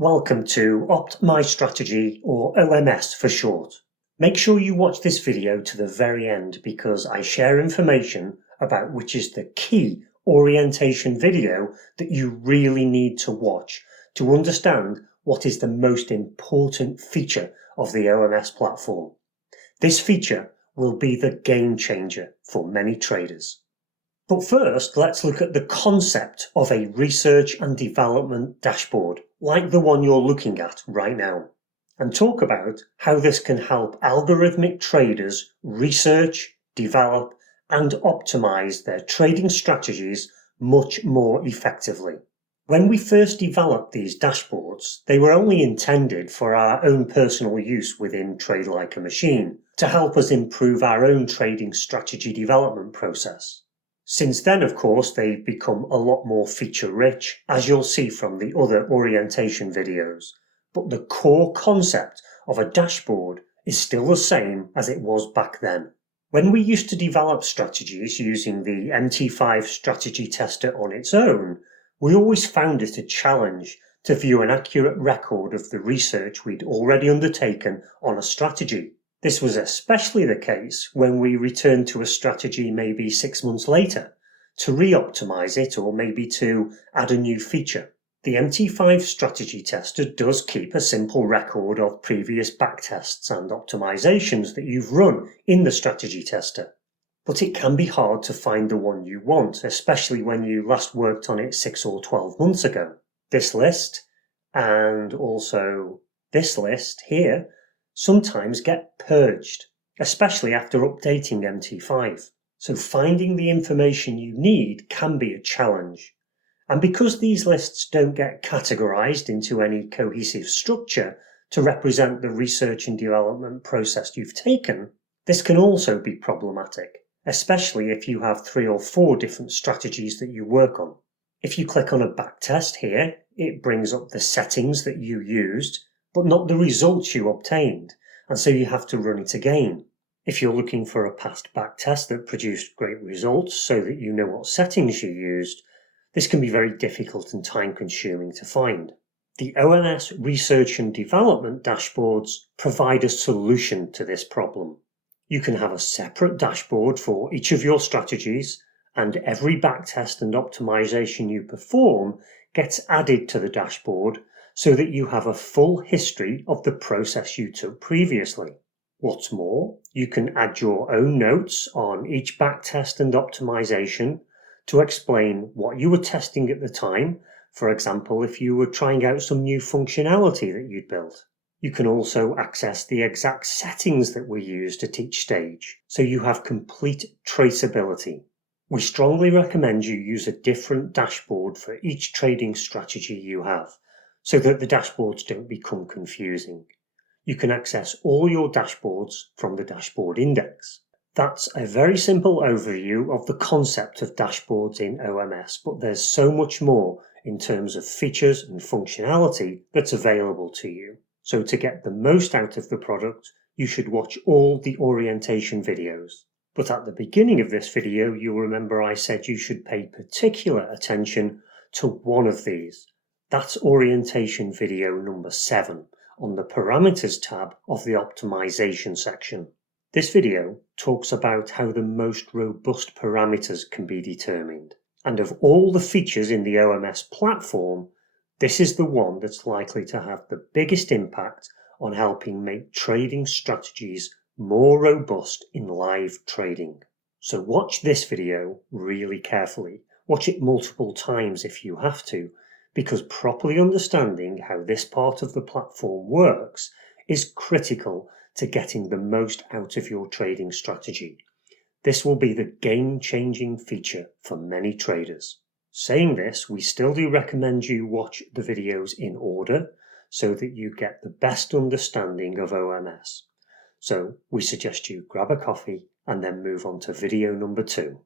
Welcome to Optimize Strategy, or OMS for short. Make sure you watch this video to the very end because I share information about which is the key orientation video that you really need to watch to understand what is the most important feature of the OMS platform. This feature will be the game changer for many traders. But first, let's look at the concept of a research and development dashboard, like the one you're looking at right now, and talk about how this can help algorithmic traders research, develop, and optimize their trading strategies much more effectively. When we first developed these dashboards, they were only intended for our own personal use within Trade Like a Machine, to help us improve our own trading strategy development process. Since then, of course, they've become a lot more feature-rich, as you'll see from the other orientation videos. But the core concept of a dashboard is still the same as it was back then. When we used to develop strategies using the MT5 strategy tester on its own, we always found it a challenge to view an accurate record of the research we'd already undertaken on a strategy. This was especially the case when we returned to a strategy maybe 6 months later to re-optimize it or maybe to add a new feature. The MT5 strategy tester does keep a simple record of previous backtests and optimizations that you've run in the strategy tester, but it can be hard to find the one you want, especially when you last worked on it 6 or 12 months ago. This list, and also this list here, sometimes get purged, especially after updating MT5. So finding the information you need can be a challenge. And because these lists don't get categorized into any cohesive structure to represent the research and development process you've taken, this can also be problematic, especially if you have 3 or 4 different strategies that you work on. If you click on a backtest here, it brings up the settings that you used, but not the results you obtained, and so you have to run it again. If you're looking for a past backtest that produced great results so that you know what settings you used, this can be very difficult and time-consuming to find. The OMS Research and Development dashboards provide a solution to this problem. You can have a separate dashboard for each of your strategies, and every backtest and optimization you perform gets added to the dashboard so that you have a full history of the process you took previously. What's more, you can add your own notes on each backtest and optimization to explain what you were testing at the time, for example, if you were trying out some new functionality that you'd built. You can also access the exact settings that were used at each stage, so you have complete traceability. We strongly recommend you use a different dashboard for each trading strategy you have, so that the dashboards don't become confusing. You can access all your dashboards from the dashboard index. That's a very simple overview of the concept of dashboards in OMS, but there's so much more in terms of features and functionality that's available to you. So to get the most out of the product, you should watch all the orientation videos. But at the beginning of this video, you'll remember I said you should pay particular attention to one of these. That's orientation video number 7 on the parameters tab of the optimization section. This video talks about how the most robust parameters can be determined. And of all the features in the OMS platform, this is the one that's likely to have the biggest impact on helping make trading strategies more robust in live trading. So watch this video really carefully. Watch it multiple times if you have to, because properly understanding how this part of the platform works is critical to getting the most out of your trading strategy. This will be the game-changing feature for many traders. Saying this, we still do recommend you watch the videos in order so that you get the best understanding of OMS. So we suggest you grab a coffee and then move on to video number 2.